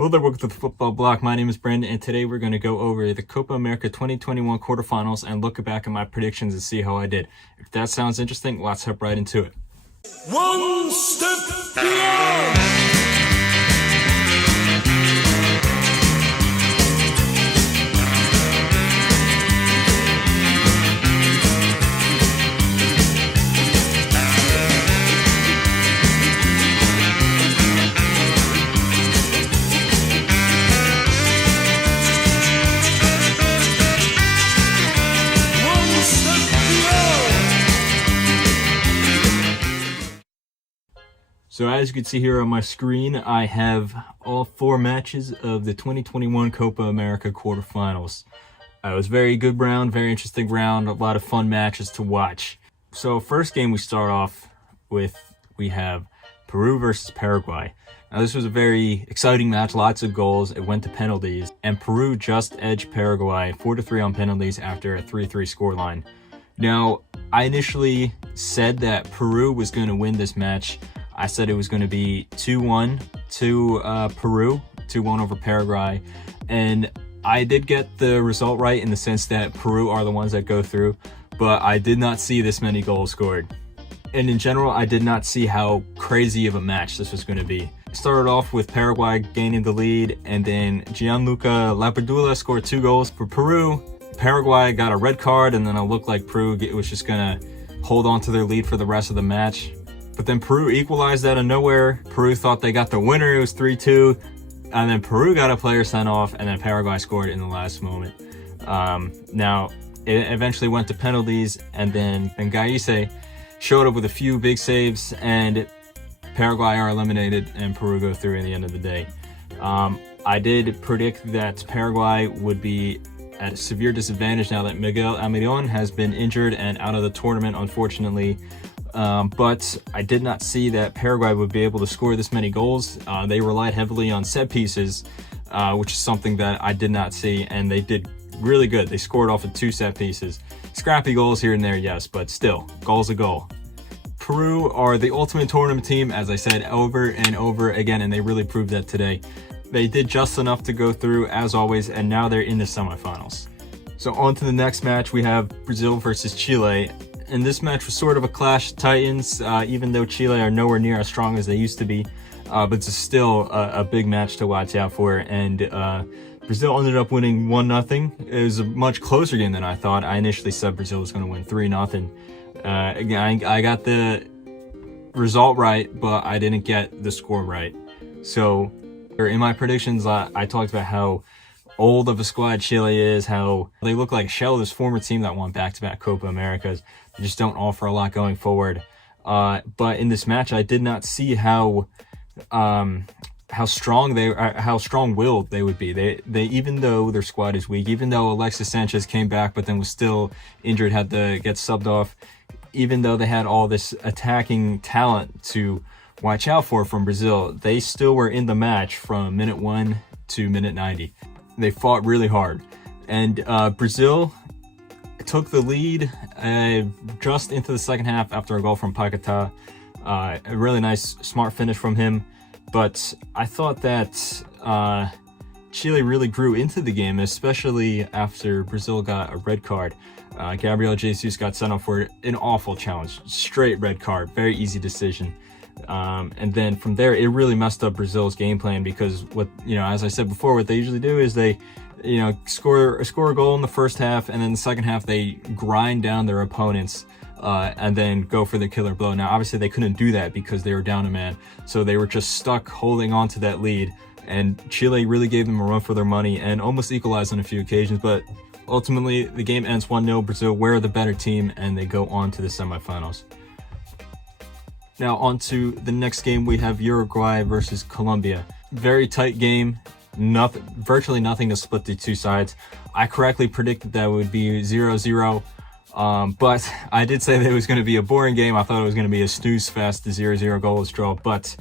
Hello there, welcome to the Football Block. My name is Brandon, and today we're going to go over the Copa America 2021 quarterfinals and look back at my predictions and see how I did. If that sounds interesting, let's hop right into it. One step beyond. So as you can see here on my screen, I have all 4 matches of the 2021 Copa America quarterfinals. It was a very good round, very interesting round, a lot of fun matches to watch. So first game we start off with, we have Peru versus Paraguay. Now this was a very exciting match, lots of goals, it went to penalties, and Peru just edged Paraguay 4-3 on penalties after a 3-3 scoreline. Now, I initially said that Peru was going to win this match. I said it was going to be 2-1 to Peru, 2-1 over Paraguay, and I did get the result right in the sense that Peru are the ones that go through, but I did not see this many goals scored. And in general, I did not see how crazy of a match this was going to be. It started off with Paraguay gaining the lead, and then Gianluca Lapadula scored 2 goals for Peru. Paraguay got a red card, and then it looked like Peru was just going to hold on to their lead for the rest of the match. But then Peru equalized out of nowhere. Peru thought they got the winner. It was 3-2. And then Peru got a player sent off, and then Paraguay scored in the last moment. Now, it eventually went to penalties, and then Gaise showed up with a few big saves, and Paraguay are eliminated, and Peru go through in the end of the day. I did predict that Paraguay would be at a severe disadvantage now that Miguel Almirón has been injured and out of the tournament, unfortunately. But I did not see that Paraguay would be able to score this many goals. They relied heavily on set pieces, which is something that I did not see, and they did really good. They scored off of 2 set pieces. Scrappy goals here and there, yes, but still, goal's a goal. Peru are the ultimate tournament team, as I said over and over again, and they really proved that today. They did just enough to go through, as always, and now they're in the semifinals. So on to the next match, we have Brazil versus Chile. And this match was sort of a clash of titans, even though Chile are nowhere near as strong as they used to be. But it's still a big match to watch out for. And Brazil ended up winning 1-0. It was a much closer game than I thought. I initially said Brazil was going to win 3-0. Again, I got the result right, but I didn't get the score right. So in my predictions, I talked about how old of a squad Chile is, how they look like a shell of this former team that won back-to-back Copa Americas. They just don't offer a lot going forward. But in this match, I did not see how strong-willed they would be. They even though their squad is weak, even though Alexis Sanchez came back but then was still injured, had to get subbed off, even though they had all this attacking talent to watch out for from Brazil, they still were in the match from minute 1 to minute 90. They fought really hard, and Brazil took the lead just into the second half after a goal from Paquetá. A really nice, smart finish from him, but I thought that Chile really grew into the game, especially after Brazil got a red card. Gabriel Jesus got sent off for an awful challenge, straight red card, very easy decision. And then from there, it really messed up Brazil's game plan because as I said before, what they usually do is they, score a goal in the first half, and then the second half they grind down their opponents and then go for the killer blow. Now, obviously, they couldn't do that because they were down a man, so they were just stuck holding on to that lead. And Chile really gave them a run for their money and almost equalized on a few occasions, but ultimately the game ends 1-0. Brazil were the better team, and they go on to the semifinals. Now on to the next game, we have Uruguay versus Colombia. Very tight game, virtually nothing to split the 2 sides. I correctly predicted that it would be 0-0, but I did say that it was going to be a boring game. I thought it was going to be a snooze fest, the 0-0 goalless draw, but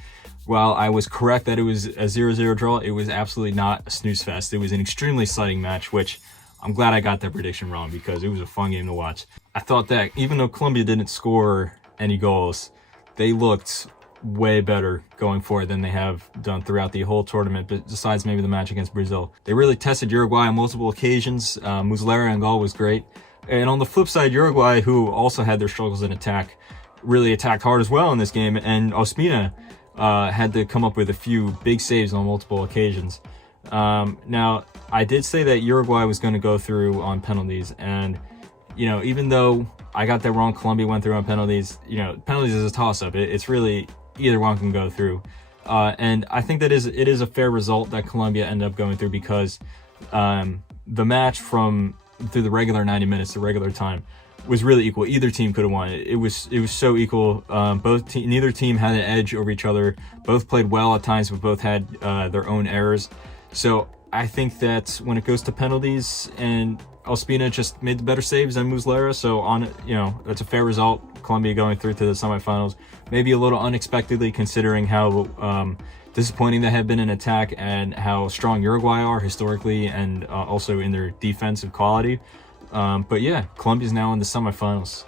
while I was correct that it was a 0-0 draw, it was absolutely not a snooze fest. It was an extremely exciting match, which I'm glad I got that prediction wrong because it was a fun game to watch. I thought that even though Colombia didn't score any goals, they looked way better going forward than they have done throughout the whole tournament, but besides maybe the match against Brazil. They really tested Uruguay on multiple occasions. Muslera in goal was great. And on the flip side, Uruguay, who also had their struggles in attack, really attacked hard as well in this game, and Ospina had to come up with a few big saves on multiple occasions. Now, I did say that Uruguay was going to go through on penalties, and even though I got that wrong, Colombia went through on penalties. Penalties is a toss-up. It's really either one can go through, and I think that it is a fair result that Colombia ended up going through, because the match through the regular 90 minutes, the regular time, was really equal. Either team could have won. It was so equal. Neither team had an edge over each other. Both played well at times, but both had their own errors. So I think that when it goes to penalties, and Ospina just made the better saves than Muslera, so that's a fair result. Colombia going through to the semifinals, maybe a little unexpectedly considering how disappointing they have been in attack and how strong Uruguay are historically, and also in their defensive quality. But yeah, Colombia's now in the semifinals.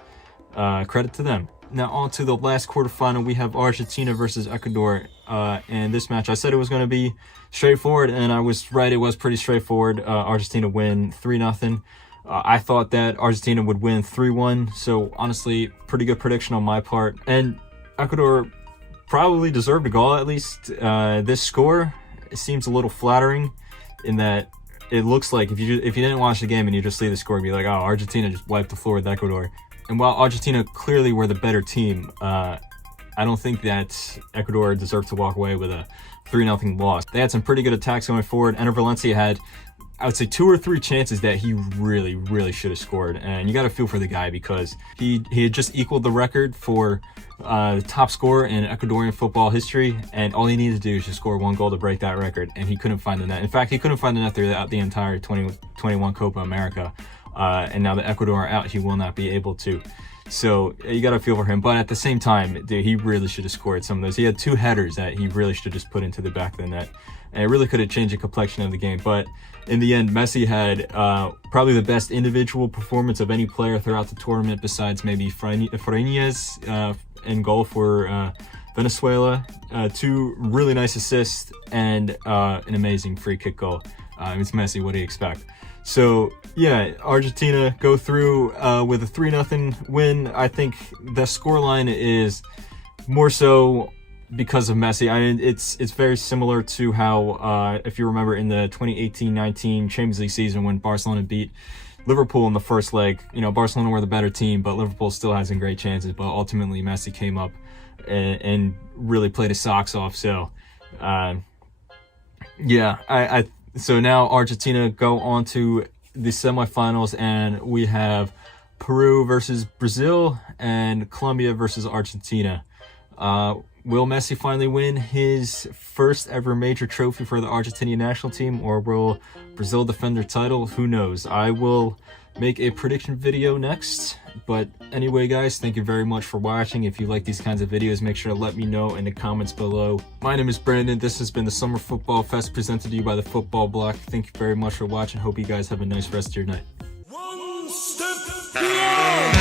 Credit to them. Now on to the last quarterfinal. We have Argentina versus Ecuador. And this match, I said it was going to be straightforward, and I was right. It was pretty straightforward. Argentina win 3-0. I thought that Argentina would win 3-1. So honestly, pretty good prediction on my part. And Ecuador probably deserved a goal at least. This score seems a little flattering in that it looks like if you didn't watch the game and you just see the score, you'd be like, oh, Argentina just wiped the floor with Ecuador. And while Argentina clearly were the better team, I don't think that Ecuador deserved to walk away with a 3-0 loss. They had some pretty good attacks going forward. Enter Valencia had, I would say, 2 or 3 chances that he really, really should have scored. And you got to feel for the guy, because he had just equaled the record for the top scorer in Ecuadorian football history, and all he needed to do is just score 1 goal to break that record, and he couldn't find the net. In fact, he couldn't find the net throughout the entire 2021 Copa America. And now that Ecuador are out, he will not be able to. So you got to feel for him. But at the same time, dude, he really should have scored some of those. He had 2 headers that he really should have just put into the back of the net. And it really could have changed the complexion of the game. But in the end, Messi had probably the best individual performance of any player throughout the tournament, besides maybe Freitas in goal for Venezuela. 2 really nice assists and an amazing free kick goal. It's Messi. What do you expect? So yeah, Argentina go through with a 3-0 win. I think the scoreline is more so because of Messi. It's very similar to how, if you remember, in the 2018-19 Champions League season when Barcelona beat Liverpool in the first leg. Barcelona were the better team, but Liverpool still has some great chances. But ultimately, Messi came up and really played his socks off. So, yeah, So now Argentina go on to the semifinals, and we have Peru versus Brazil and Colombia versus Argentina. Will Messi finally win his first ever major trophy for the Argentinian national team, or will Brazil defend their title? Who knows? I will make a prediction video next. But anyway, guys, thank you very much for watching. If you like these kinds of videos, make sure to let me know in the comments below. My name is Brandon. This has been the Summer Football Fest presented to you by the Football Bloc. Thank you very much for watching. Hope you guys have a nice rest of your night. One step beyond.